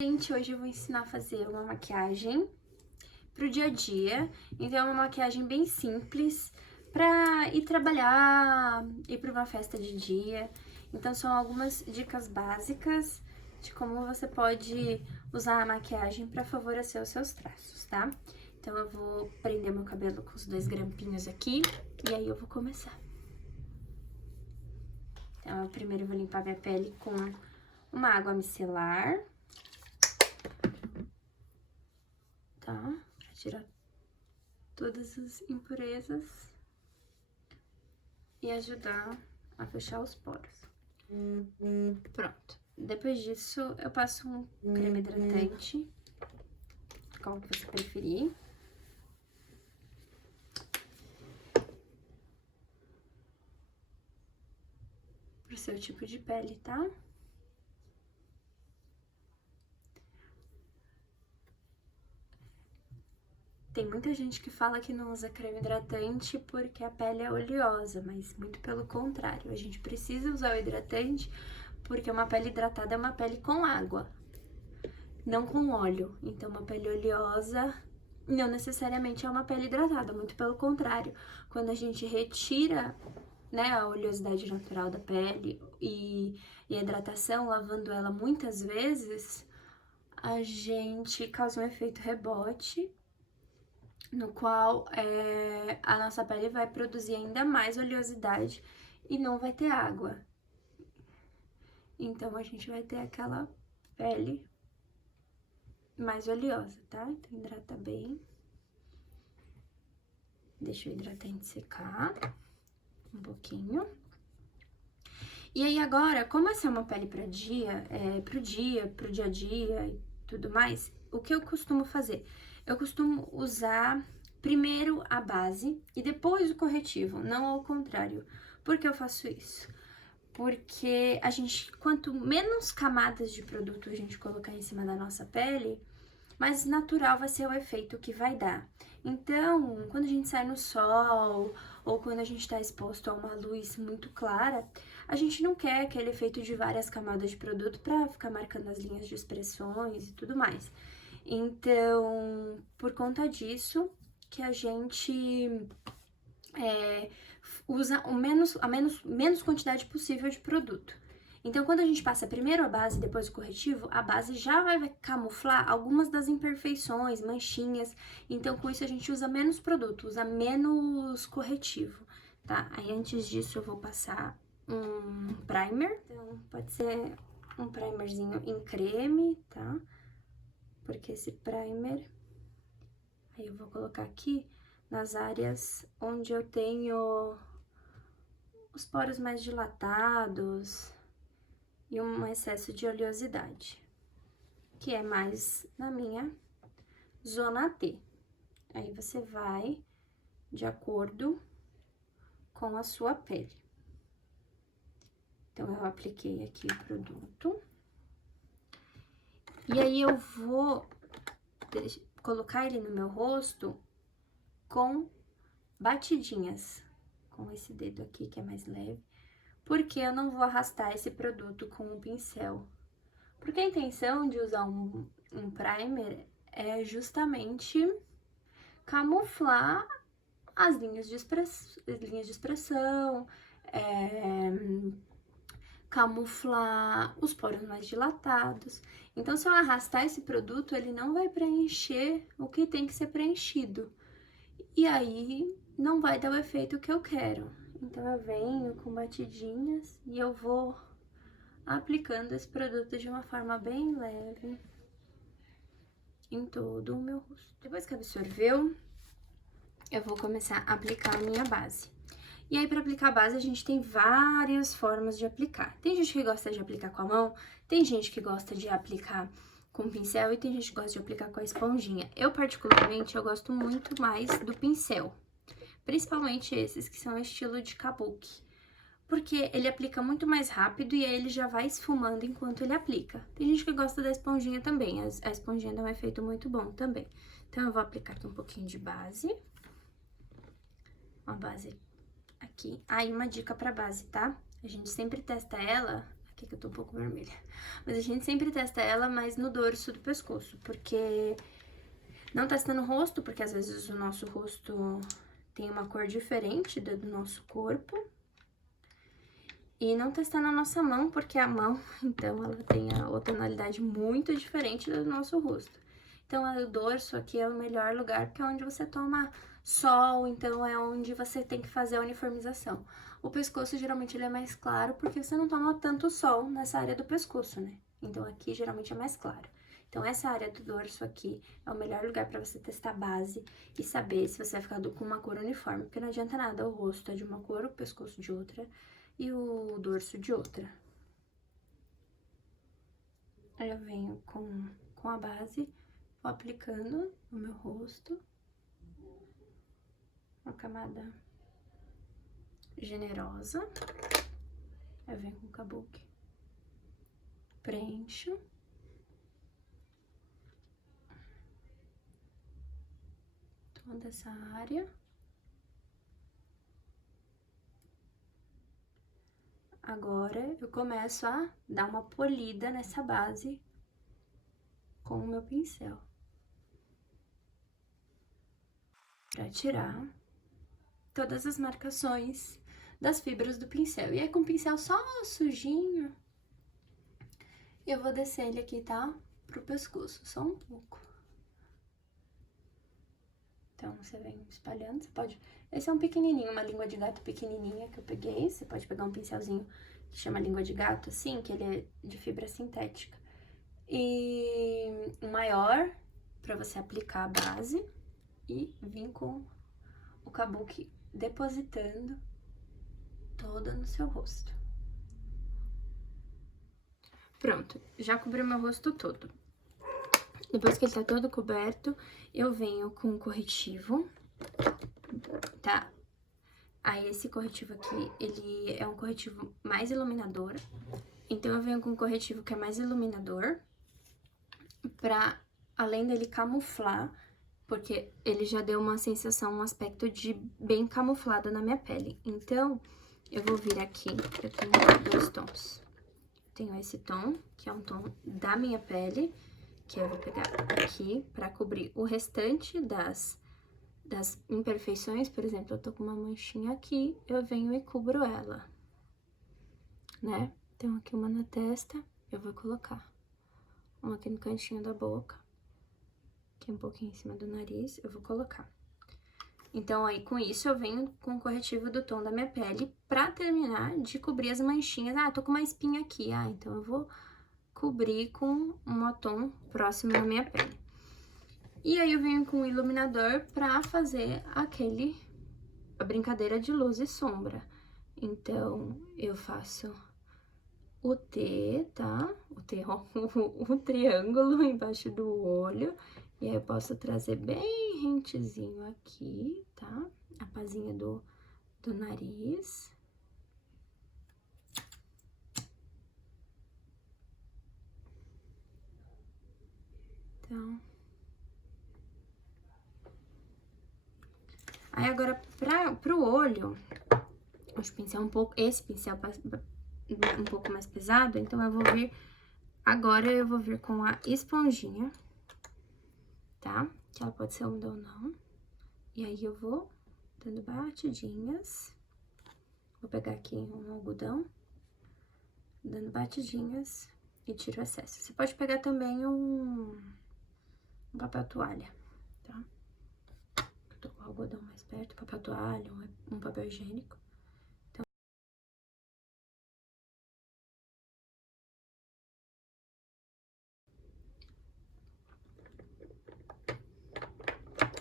Gente, hoje eu vou ensinar a fazer uma maquiagem pro dia a dia. Então, é uma maquiagem bem simples pra ir trabalhar, ir pra uma festa de dia. Então, são algumas dicas básicas de como você pode usar a maquiagem pra favorecer os seus traços, tá? Então, eu vou prender meu cabelo com os 2 grampinhos aqui e aí eu vou começar. Então, eu primeiro vou limpar minha pele com uma água micelar. Tá? Pra tirar todas as impurezas e ajudar a fechar os poros. Pronto. Depois disso, eu passo um creme hidratante, qual que você preferir. Pro seu tipo de pele, tá? Tem muita gente que fala que não usa creme hidratante porque a pele é oleosa, mas muito pelo contrário. A gente precisa usar o hidratante porque uma pele hidratada é uma pele com água, não com óleo. Então, uma pele oleosa não necessariamente é uma pele hidratada, muito pelo contrário. Quando a gente retira, né, a oleosidade natural da pele e a hidratação, lavando ela muitas vezes, a gente causa um efeito rebote, no qual a nossa pele vai produzir ainda mais oleosidade e não vai ter água. Então, a gente vai ter aquela pele mais oleosa, tá? Então, hidrata bem. Deixa o hidratante secar um pouquinho. E aí, agora, como essa é uma pele pro dia a dia e tudo mais, o que eu costumo fazer? Eu costumo usar primeiro a base e depois o corretivo, não ao contrário. Por que eu faço isso? Porque quanto menos camadas de produto a gente colocar em cima da nossa pele, mais natural vai ser o efeito que vai dar. Então, quando a gente sai no sol ou quando a gente está exposto a uma luz muito clara, a gente não quer aquele efeito de várias camadas de produto para ficar marcando as linhas de expressões e tudo mais. Então, por conta disso, que a gente usa a menos quantidade possível de produto. Então, quando a gente passa primeiro a base e depois o corretivo, a base já vai camuflar algumas das imperfeições, manchinhas. Então, com isso, a gente usa menos produto, usa menos corretivo, tá? Aí, antes disso, eu vou passar um primer. Então, pode ser um primerzinho em creme, tá? Porque esse primer, aí eu vou colocar aqui nas áreas onde eu tenho os poros mais dilatados e um excesso de oleosidade, que é mais na minha zona T. Aí você vai de acordo com a sua pele. Então, eu apliquei aqui o produto. E aí, eu vou colocar ele no meu rosto com batidinhas, com esse dedo aqui que é mais leve, porque eu não vou arrastar esse produto com o pincel. Porque a intenção de usar um primer é justamente camuflar as linhas de expressão, camuflar os poros mais dilatados. Então, se eu arrastar esse produto, ele não vai preencher o que tem que ser preenchido. E aí, não vai dar o efeito que eu quero. Então, eu venho com batidinhas e eu vou aplicando esse produto de uma forma bem leve em todo o meu rosto. Depois que absorveu, eu vou começar a aplicar a minha base. E aí, para aplicar a base, a gente tem várias formas de aplicar. Tem gente que gosta de aplicar com a mão, tem gente que gosta de aplicar com o pincel e tem gente que gosta de aplicar com a esponjinha. Eu, particularmente, eu gosto muito mais do pincel. Principalmente esses que são estilo de kabuki. Porque ele aplica muito mais rápido e aí ele já vai esfumando enquanto ele aplica. Tem gente que gosta da esponjinha também, a esponjinha dá um efeito muito bom também. Então, eu vou aplicar aqui um pouquinho de base. Uma base aqui. Aí, uma dica pra base, tá? A gente sempre testa ela que eu tô um pouco vermelha. Mas a gente sempre testa ela mais no dorso do pescoço, porque não testando o rosto, porque às vezes o nosso rosto tem uma cor diferente do nosso corpo. E não testando a nossa mão, porque a mão, então, ela tem a tonalidade muito diferente do nosso rosto. Então, o dorso aqui é o melhor lugar, porque é onde você toma sol, então é onde você tem que fazer a uniformização. O pescoço, geralmente, ele é mais claro, porque você não toma tanto sol nessa área do pescoço, né? Então, aqui, geralmente, é mais claro. Então, essa área do dorso aqui é o melhor lugar para você testar a base e saber se você vai ficar com uma cor uniforme, porque não adianta nada, o rosto é de uma cor, o pescoço de outra e o dorso de outra. Aí eu venho com a base, vou aplicando no meu rosto, uma camada generosa. Eu venho com o kabuki, preencho. Toda essa área. Agora, eu começo a dar uma polida nessa base com o meu pincel. Pra tirar todas as marcações das fibras do pincel. E aí, com o pincel só sujinho, eu vou descer ele aqui, tá? Pro pescoço, só um pouco. Então, você vem espalhando, você pode... Esse é um pequenininho, uma língua de gato pequenininha que eu peguei. Você pode pegar um pincelzinho que chama língua de gato, assim, que ele é de fibra sintética. E um maior, pra você aplicar a base. E vir com o kabuki depositando toda no seu rosto. Pronto, já cobri meu rosto todo. Depois que ele tá todo coberto, eu venho com o corretivo, tá? Aí, esse corretivo aqui, ele é um corretivo mais iluminador. Então, eu venho com um corretivo que é mais iluminador, pra, além dele camuflar, porque ele já deu uma sensação, um aspecto de bem camuflado na minha pele. Então, eu vou vir aqui, eu tenho 2 tons. Tenho esse tom, que é um tom da minha pele, que eu vou pegar aqui pra cobrir o restante das imperfeições. Por exemplo, eu tô com uma manchinha aqui, eu venho e cubro ela, né? Então, aqui uma na testa, eu vou colocar uma aqui no cantinho da boca, aqui um pouquinho em cima do nariz, eu vou colocar. Então, aí, com isso, eu venho com o corretivo do tom da minha pele pra terminar de cobrir as manchinhas. Ah, tô com uma espinha aqui, então eu vou cobrir com um tom próximo da minha pele. E aí, eu venho com o iluminador pra fazer a brincadeira de luz e sombra. Então, eu faço o T, tá? O T, ó, o triângulo embaixo do olho. E aí, eu posso trazer bem rentezinho aqui, tá? A pazinha do nariz. Então... Aí, agora, pro olho, acho o pincel um pouco... Esse pincel um pouco mais pesado, então eu vou vir... Agora, eu vou vir com a esponjinha, tá? Que ela pode ser úmida ou não. E aí, eu vou dando batidinhas. Vou pegar aqui um algodão, dando batidinhas e tiro o excesso. Você pode pegar também um papel toalha, tá? Eu tô com o algodão mais perto, papel toalha, um papel higiênico. Então,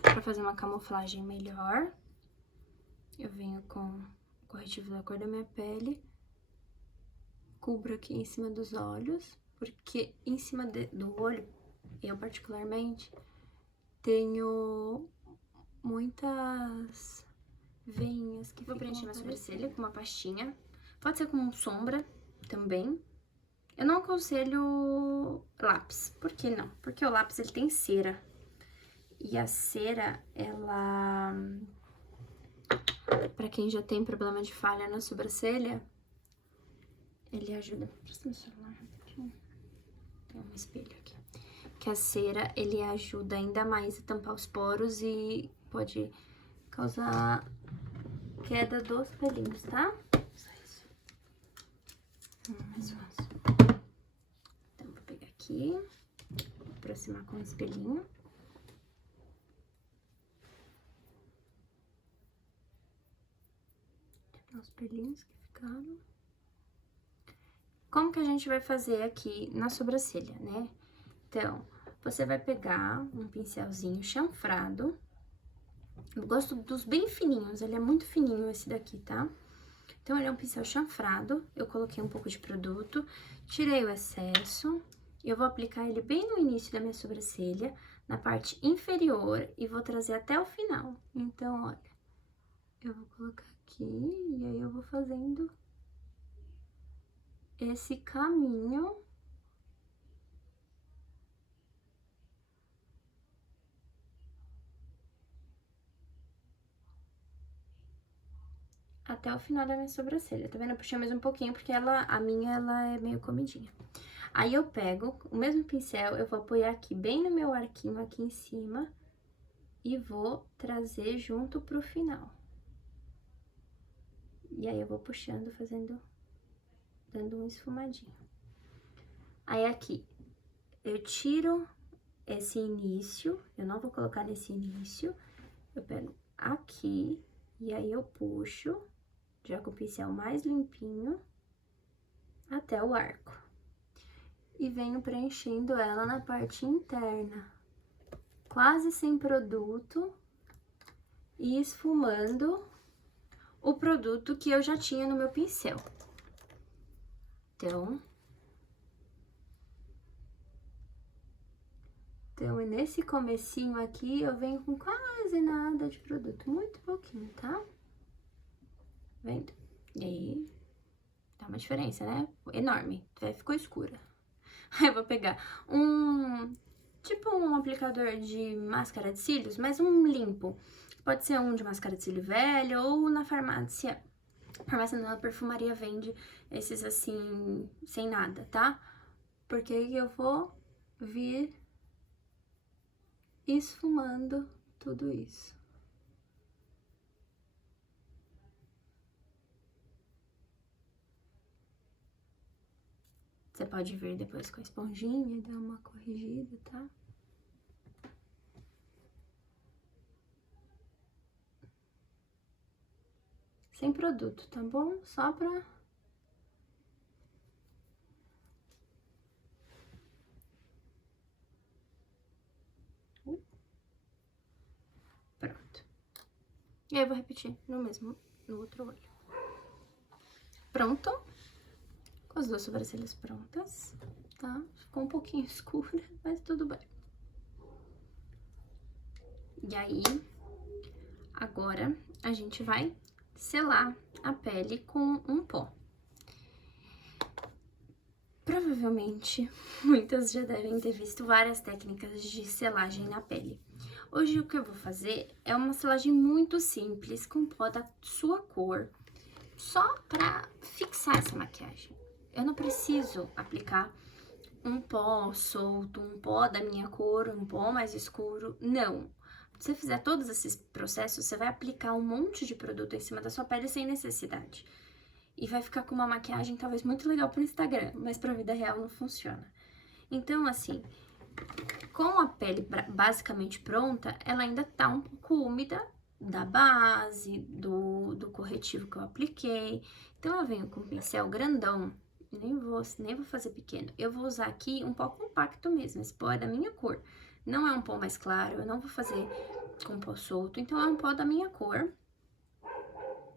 pra fazer uma camuflagem melhor, eu venho com o corretivo da cor da minha pele, cubro aqui em cima dos olhos, porque em cima do olho, eu particularmente, tenho muitas veinhas que vou preencher minha sobrancelha com uma pastinha. Pode ser com sombra também. Eu não aconselho lápis. Por que não? Porque o lápis, ele tem cera. E a cera, ela... Pra quem já tem problema de falha na sobrancelha, ele ajuda... Presta meu celular rapidinho. Tem um espelho aqui. Que a cera, ele ajuda ainda mais a tampar os poros e pode causar queda dos pelinhos, tá? Só isso. Mais fácil. Então, vou pegar aqui, vou aproximar com o espelhinho. Tirar os pelinhos que ficaram. Como que a gente vai fazer aqui na sobrancelha, né? Então, você vai pegar um pincelzinho chanfrado. Eu gosto dos bem fininhos, ele é muito fininho esse daqui, tá? Então, ele é um pincel chanfrado, eu coloquei um pouco de produto, tirei o excesso, eu vou aplicar ele bem no início da minha sobrancelha, na parte inferior, e vou trazer até o final. Então, olha, eu vou colocar aqui, e aí eu vou fazendo esse caminho até o final da minha sobrancelha, tá vendo? Eu puxei mais um pouquinho, porque a minha, ela é meio comidinha. Aí, eu pego o mesmo pincel, eu vou apoiar aqui, bem no meu arquinho aqui em cima, e vou trazer junto pro final. E aí, eu vou puxando, dando um esfumadinho. Aí, aqui, eu tiro esse início, eu não vou colocar nesse início, eu pego aqui, e aí eu puxo, já com o pincel mais limpinho, até o arco. E venho preenchendo ela na parte interna, quase sem produto, e esfumando o produto que eu já tinha no meu pincel. Então, nesse comecinho aqui, eu venho com quase nada de produto, muito pouquinho, tá? Vendo? E aí, dá uma diferença, né? Enorme, ficou escura. Aí eu vou pegar tipo um aplicador de máscara de cílios, mas um limpo. Pode ser um de máscara de cílio velho ou na farmácia. Farmácia não, a perfumaria vende esses assim, sem nada, tá? Porque eu vou vir esfumando tudo isso. Você pode vir depois com a esponjinha e dar uma corrigida, tá? Sem produto, tá bom? Só pra... Pronto. E aí, eu vou repetir no outro olho. Pronto. Com as duas sobrancelhas prontas, tá? Ficou um pouquinho escura, mas tudo bem. E aí, agora, a gente vai selar a pele com um pó. Provavelmente, muitas já devem ter visto várias técnicas de selagem na pele. Hoje, o que eu vou fazer é uma selagem muito simples, com pó da sua cor, só pra fixar essa maquiagem. Eu não preciso aplicar um pó solto, um pó da minha cor, um pó mais escuro, não. Se você fizer todos esses processos, você vai aplicar um monte de produto em cima da sua pele sem necessidade. E vai ficar com uma maquiagem talvez muito legal pro Instagram, mas pra vida real não funciona. Então, assim, com a pele basicamente pronta, ela ainda tá um pouco úmida da base, do corretivo que eu apliquei. Então, eu venho com um pincel grandão, nem vou fazer pequeno. Eu vou usar aqui um pó compacto mesmo, esse pó é da minha cor. Não é um pó mais claro, eu não vou fazer com pó solto, então é um pó da minha cor.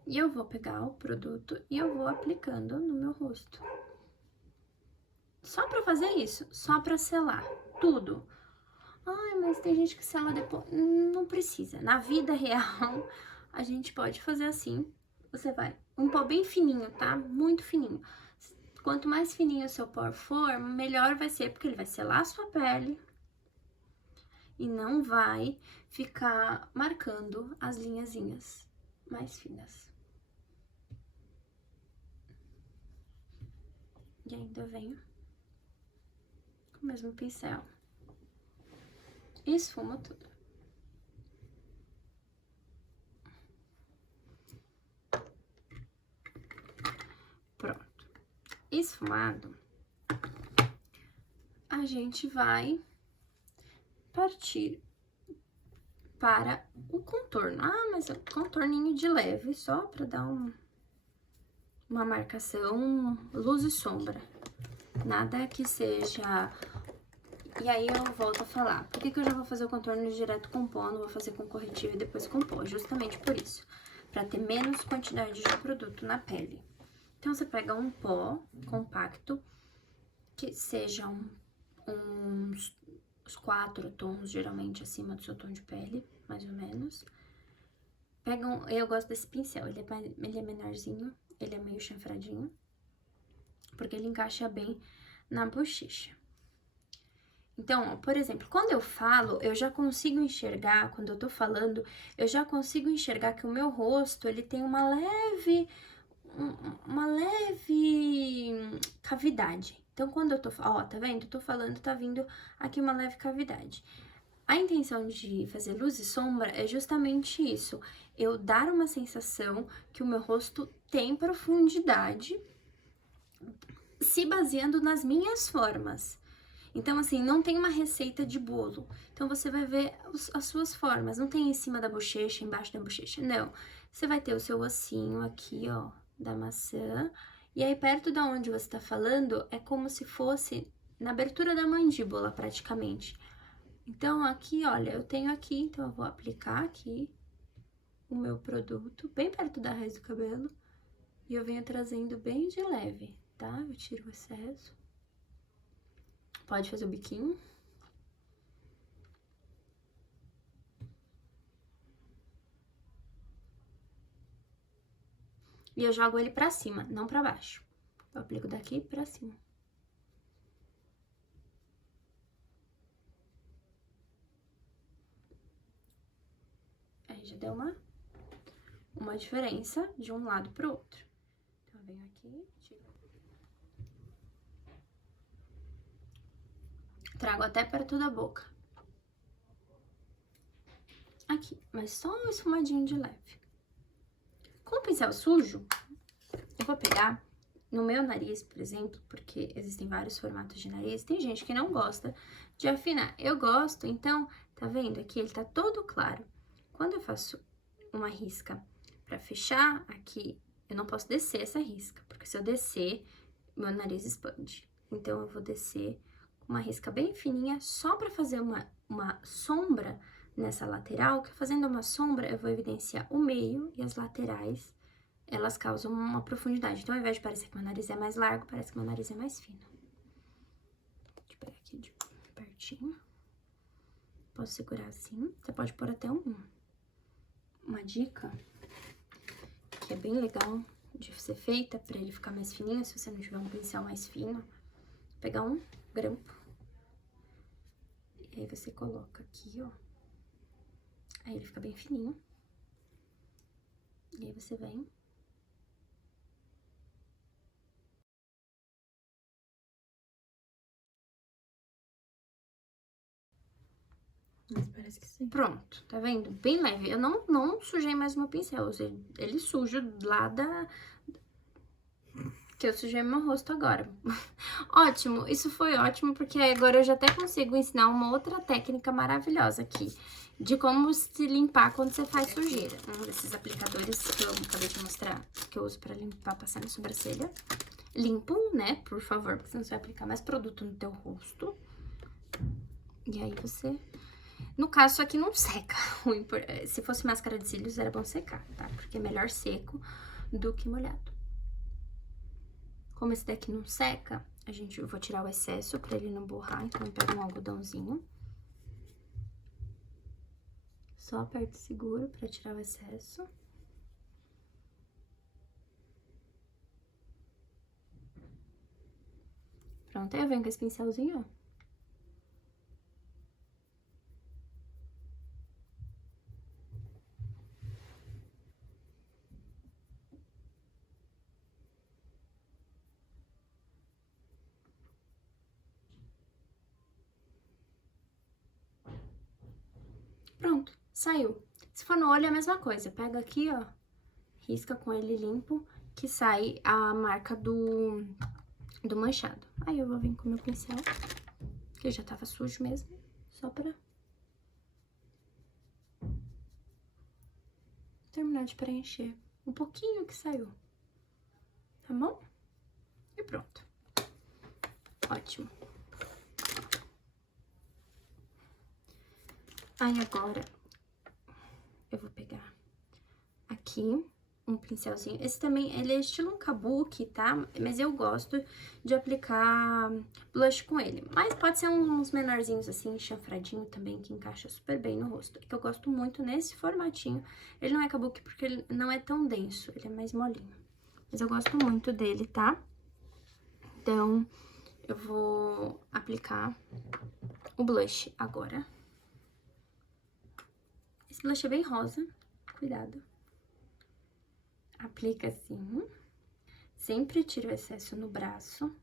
E eu vou pegar o produto e eu vou aplicando no meu rosto. Só pra fazer isso, só pra selar tudo. Ai, mas tem gente que sela depois. Não precisa. Na vida real, a gente pode fazer assim. Você vai, um pó bem fininho, tá? Muito fininho. Quanto mais fininho o seu pó for, melhor vai ser, porque ele vai selar a sua pele e não vai ficar marcando as linhazinhas mais finas. E ainda venho com o mesmo pincel. E esfumo tudo. Pronto. Esfumado, a gente vai partir para o contorno. Ah, mas é um contorninho de leve, só para dar uma marcação, luz e sombra. Nada que seja... E aí eu volto a falar, por que eu já vou fazer o contorno direto com pó, não vou fazer com corretivo e depois com pó? Justamente por isso, para ter menos quantidade de produto na pele. Então, você pega um pó compacto, que seja uns 4 tons, geralmente, acima do seu tom de pele, mais ou menos. Pega eu gosto desse pincel, ele é menorzinho, ele é meio chanfradinho, porque ele encaixa bem na bochecha. Então, ó, por exemplo, quando eu falo, eu já consigo enxergar, quando eu tô falando, eu já consigo enxergar que o meu rosto, ele tem uma leve cavidade. Então, quando eu tô... Ó, tá vendo? Eu tô falando, tá vindo aqui uma leve cavidade. A intenção de fazer luz e sombra é justamente isso. Eu dar uma sensação que o meu rosto tem profundidade, se baseando nas minhas formas. Então, assim, não tem uma receita de bolo. Então, você vai ver as suas formas. Não tem em cima da bochecha, embaixo da bochecha, não. Você vai ter o seu ossinho aqui, ó, da maçã. E aí, perto da onde você tá falando, é como se fosse na abertura da mandíbula, praticamente. Então, aqui, olha, eu tenho aqui, então eu vou aplicar aqui o meu produto bem perto da raiz do cabelo. E eu venho trazendo bem de leve, tá? Eu tiro o excesso. Pode fazer o biquinho. E eu jogo ele pra cima, não pra baixo. Eu aplico daqui pra cima. Aí já deu uma diferença de um lado pro outro. Então, eu venho aqui, tiro. Trago até perto da boca. Aqui, mas só um esfumadinho de leve. Com o pincel sujo, eu vou pegar no meu nariz, por exemplo, porque existem vários formatos de nariz, tem gente que não gosta de afinar. Eu gosto, então, tá vendo? Aqui ele tá todo claro. Quando eu faço uma risca pra fechar aqui, eu não posso descer essa risca, porque se eu descer, meu nariz expande. Então, eu vou descer com uma risca bem fininha, só pra fazer uma sombra nessa lateral, que fazendo uma sombra, eu vou evidenciar o meio e as laterais, elas causam uma profundidade. Então, ao invés de parecer que meu nariz é mais largo, parece que meu nariz é mais fino. Deixa eu pegar aqui de pertinho. Posso segurar assim. Você pode pôr até uma dica, que é bem legal de ser feita, pra ele ficar mais fininho, se você não tiver um pincel mais fino. Pegar um grampo. E aí, você coloca aqui, ó. Aí, ele fica bem fininho. E aí, você vem... Mas parece que sim. Pronto, tá vendo? Bem leve. Eu não sujei mais meu pincel. Ele suja lá que eu sujei meu rosto agora. Ótimo, isso foi ótimo, porque agora eu já até consigo ensinar uma outra técnica maravilhosa aqui. De como se limpar quando você faz sujeira. Um desses aplicadores que eu acabei de mostrar, que eu uso pra limpar, passar na sobrancelha. Limpo, né, por favor, porque senão você vai aplicar mais produto no teu rosto. E aí você... No caso, isso aqui não seca. Se fosse máscara de cílios, era bom secar, tá? Porque é melhor seco do que molhado. Como esse daqui não seca, eu vou tirar o excesso pra ele não borrar. Então, eu pego um algodãozinho. Só aperto e seguro pra tirar o excesso. Pronto, aí eu venho com esse pincelzinho, ó. Pronto, saiu. Se for no olho, é a mesma coisa. Pega aqui, ó, risca com ele limpo, que sai a marca do manchado. Aí eu vou vir com o meu pincel, que já tava sujo mesmo, só pra terminar de preencher um pouquinho que saiu, tá bom? E pronto. Ótimo. Aí agora eu vou pegar aqui um pincelzinho. Esse também, ele é estilo um kabuki, tá? Mas eu gosto de aplicar blush com ele. Mas pode ser uns menorzinhos assim, chanfradinho também, que encaixa super bem no rosto. Que eu gosto muito nesse formatinho. Ele não é kabuki porque ele não é tão denso, ele é mais molinho. Mas eu gosto muito dele, tá? Então, eu vou aplicar o blush agora. Esse blush é bem rosa, cuidado. Aplica assim, sempre tira o excesso no braço,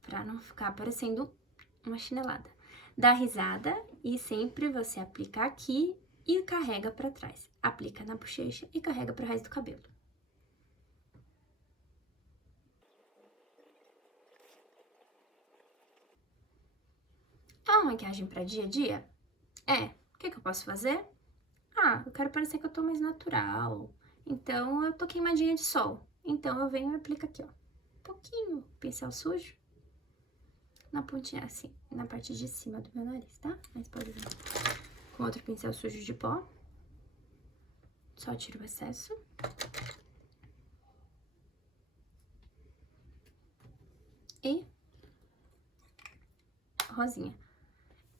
pra não ficar parecendo uma chinelada. Dá risada e sempre você aplica aqui e carrega pra trás. Aplica na bochecha e carrega pro resto do cabelo. É uma maquiagem pra dia a dia? É. O que eu posso fazer? Ah, eu quero parecer que eu tô mais natural. Então, eu tô queimadinha de sol. Então, eu venho e aplico aqui, ó. Um pouquinho, pincel sujo. Na pontinha, assim, na parte de cima do meu nariz, tá? Mas pode vir com outro pincel sujo de pó. Só tiro o excesso. E rosinha.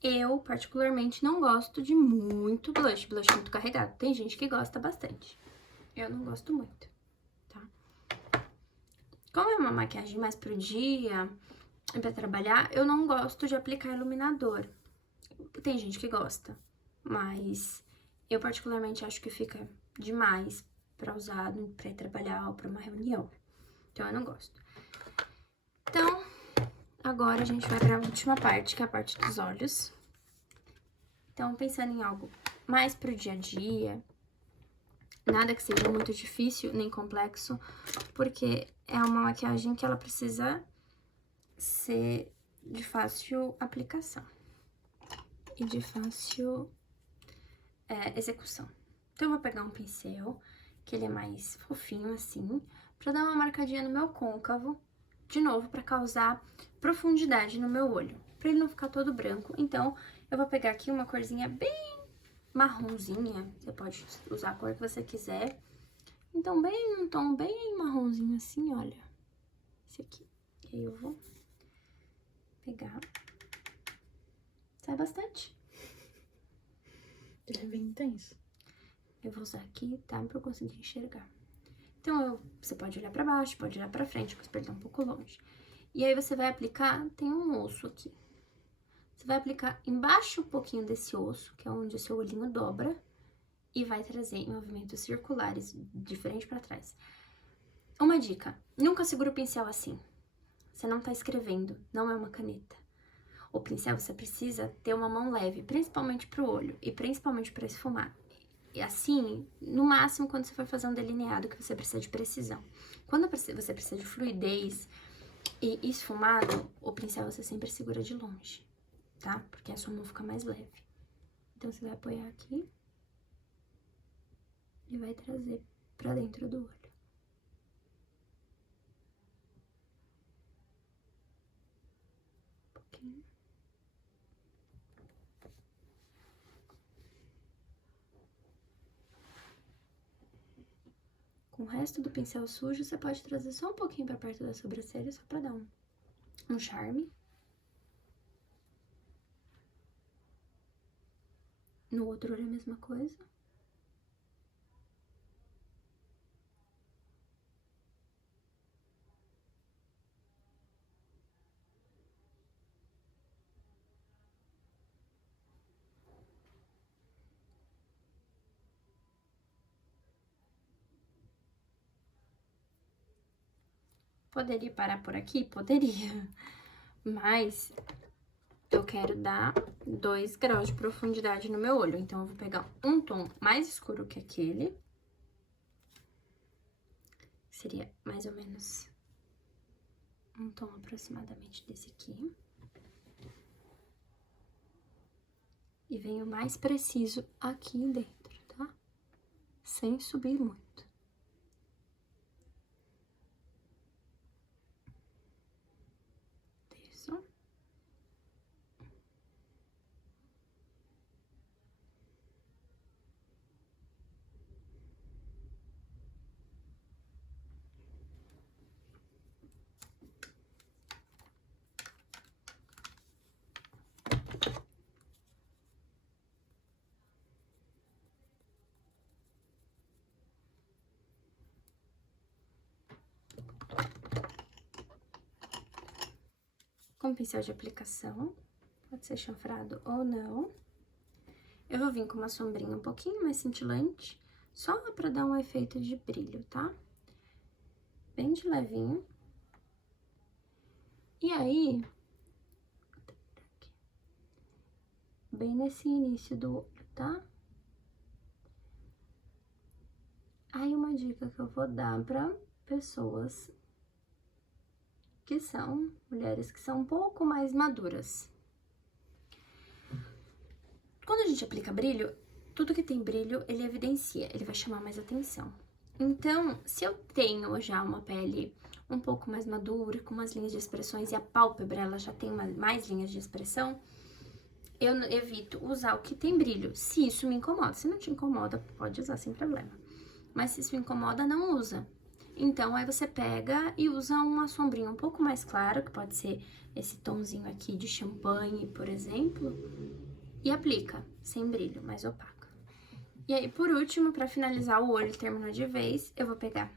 Eu, particularmente, não gosto de muito blush muito carregado. Tem gente que gosta bastante. Eu não gosto muito, tá? Como é uma maquiagem mais pro dia e pra trabalhar, eu não gosto de aplicar iluminador. Tem gente que gosta, mas eu particularmente acho que fica demais pra usar pra ir trabalhar ou pra uma reunião. Então, eu não gosto. Então, agora a gente vai pra última parte, que é a parte dos olhos. Então, pensando em algo mais pro dia a dia, nada que seja muito difícil nem complexo, porque é uma maquiagem que ela precisa ser de fácil aplicação e de fácil execução. Então, eu vou pegar um pincel, que ele é mais fofinho assim, pra dar uma marcadinha no meu côncavo, de novo, pra causar profundidade no meu olho, pra ele não ficar todo branco. Então, eu vou pegar aqui uma corzinha bem marronzinha, você pode usar a cor que você quiser. Então, bem um tom bem marronzinho assim, olha, esse aqui. E aí, eu vou pegar, sai bastante. Ele é bem intenso. Eu vou usar aqui, tá? Pra eu conseguir enxergar. Então, você pode olhar pra baixo, pode olhar pra frente, com o espelho tá um pouco longe. E aí, você vai aplicar, tem um osso aqui. Você vai aplicar embaixo um pouquinho desse osso, que é onde o seu olhinho dobra, e vai trazer em movimentos circulares, de frente pra trás. Uma dica, nunca segura o pincel assim. Você não tá escrevendo, não é uma caneta. O pincel, você precisa ter uma mão leve, principalmente pro olho e principalmente pra esfumar. E assim, no máximo, quando você for fazer um delineado, que você precisa de precisão. Quando você precisa de fluidez e esfumado, o pincel você sempre segura de longe, tá? Porque a sua mão fica mais leve. Então, você vai apoiar aqui e vai trazer pra dentro do olho. Um pouquinho. Com o resto do pincel sujo, você pode trazer só um pouquinho pra perto da sobrancelha, só pra dar um charme. No outro olho é a mesma coisa. Poderia parar por aqui? Poderia. Mas eu quero dar 2 graus de profundidade no meu olho. Então, eu vou pegar um tom mais escuro que aquele. Seria mais ou menos um tom aproximadamente desse aqui. E venho mais preciso aqui dentro, tá? Sem subir muito. Isso. Com pincel de aplicação, pode ser chanfrado ou não. Eu vou vir com uma sombrinha um pouquinho mais cintilante, só pra dar um efeito de brilho, tá? Bem de levinho. E aí, bem nesse início do olho, tá? Aí, uma dica que eu vou dar pra pessoas que são mulheres que são um pouco mais maduras. Quando a gente aplica brilho, tudo que tem brilho, ele evidencia, ele vai chamar mais atenção. Então, se eu tenho já uma pele um pouco mais madura, com umas linhas de expressões, e a pálpebra, ela já tem mais linhas de expressão, eu evito usar o que tem brilho, se isso me incomoda. Se não te incomoda, pode usar sem problema. Mas se isso incomoda, não usa. Então, aí você pega e usa uma sombrinha um pouco mais clara, que pode ser esse tomzinho aqui de champanhe, por exemplo, e aplica, sem brilho, mais opaca. E aí, por último, pra finalizar o olho e terminar de vez, eu vou pegar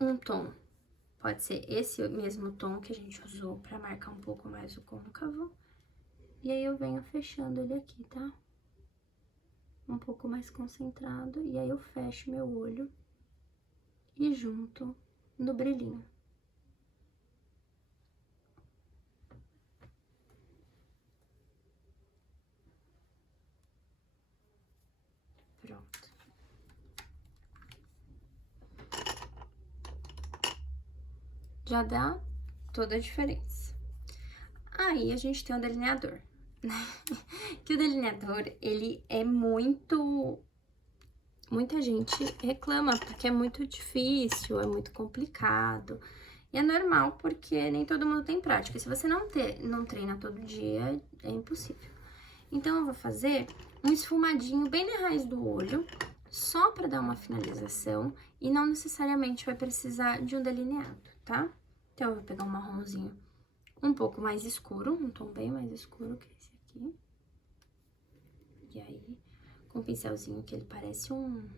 um tom, pode ser esse mesmo tom que a gente usou pra marcar um pouco mais o côncavo, e aí eu venho fechando ele aqui, tá? Um pouco mais concentrado, e aí eu fecho meu olho e junto no brilhinho. Pronto. Já dá toda a diferença. Aí, a gente tem o delineador, né? Que o delineador, ele é muito... Muita gente reclama, porque é muito difícil, é muito complicado. E é normal, porque nem todo mundo tem prática. E se você não treina todo dia, é impossível. Então, eu vou fazer um esfumadinho bem na raiz do olho, só pra dar uma finalização, e não necessariamente vai precisar de um delineado, tá? Então, eu vou pegar um marronzinho um pouco mais escuro, um tom bem mais escuro que esse aqui. E aí, com um pincelzinho que ele parece um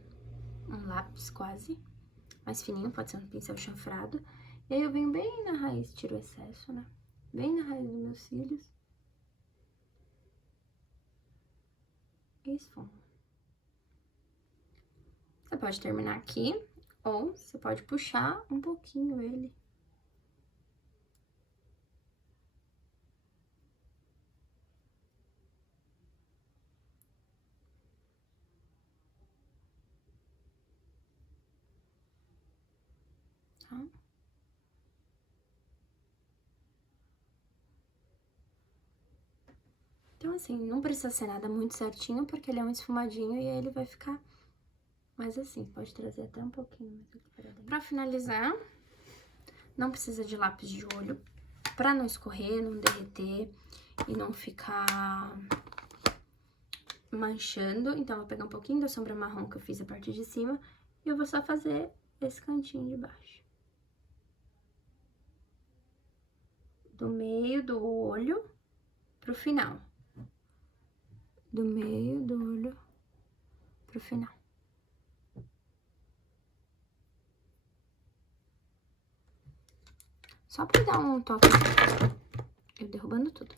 lápis quase, mais fininho, pode ser um pincel chanfrado. E aí, eu venho bem na raiz, tiro o excesso, né? Bem na raiz dos meus cílios. E esfumo. Você pode terminar aqui, ou você pode puxar um pouquinho ele. Tá? Então, assim, não precisa ser nada muito certinho, porque ele é um esfumadinho e aí ele vai ficar mais assim. Pode trazer até um pouquinho mais aqui pra dentro. Pra finalizar, não precisa de lápis de olho, pra não escorrer, não derreter e não ficar manchando. Então, eu vou pegar um pouquinho da sombra marrom que eu fiz a parte de cima e eu vou só fazer esse cantinho de baixo. Do meio do olho pro final. Do meio do olho pro final. Só pra dar um toque... Eu derrubando tudo.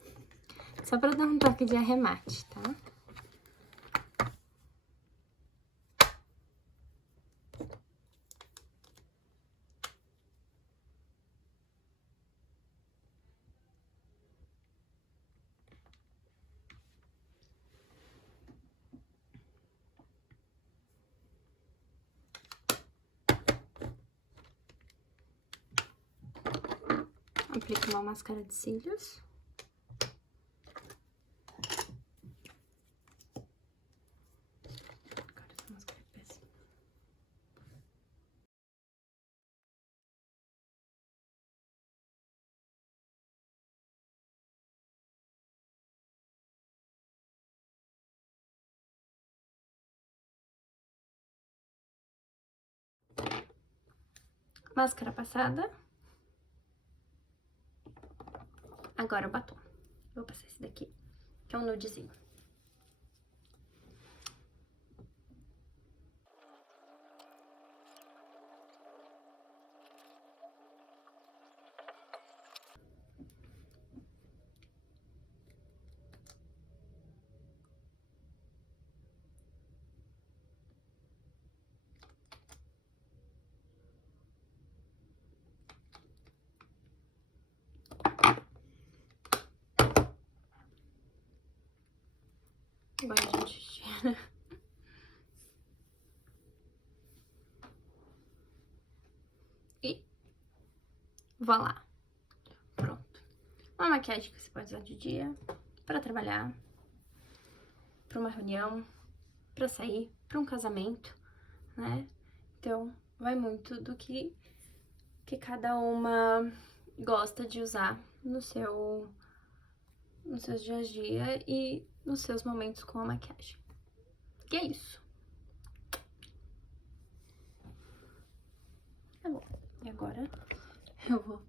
Só pra dar um toque de arremate, tá? aplico uma máscara de cílios. Agora essa máscara é péssima. Máscara passada. Agora o batom. Vou passar esse daqui, que é um nudezinho. Agora a gente tira. E voilá. Pronto. Uma maquiagem que você pode usar de dia, pra trabalhar, pra uma reunião, pra sair, pra um casamento, né? Então, vai muito do que cada uma gosta de usar nos seus dias a dia e nos seus momentos com a maquiagem. E é isso. Tá bom. E agora eu vou